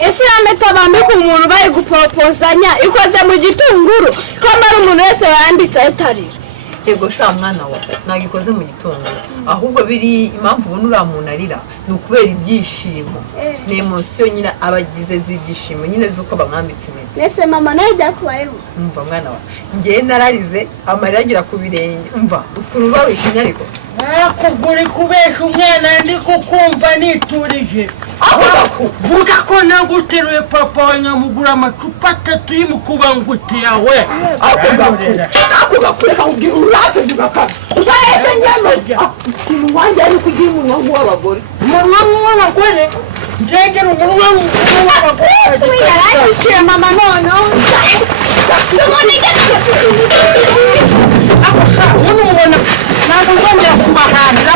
ese yameta bambe ku muntu bari guproposanya ikoze mu gitunguru ko mara umuntu wese yambitse atarira ego sha mwana wa nagikoze mu gitunguru ahubwo biri impamvu ubona uramuntu arira ni ukubera ibyishimo ni emotion nyine abagize z'ibyishimo nyine zuko bamwambitse impeta nese mama nawe byakubayeho umva mwana wa ngiye nararize amarira agira ku birenge umva uskuru bawishimye ariko nakuguri kubesha umwana ndi kukumva niturije vuga ko naguteruye papa we nkamugura amacupa 3 y'imukubangute yawe ako gakureka ubwira uraze dugaka ubaheze nyama ikintu wanjye ari kugira umunwa w'abagore njegera umunwa w'abagore yarayishyira mama none ako sha unubona ntabwo nzongera kubahanira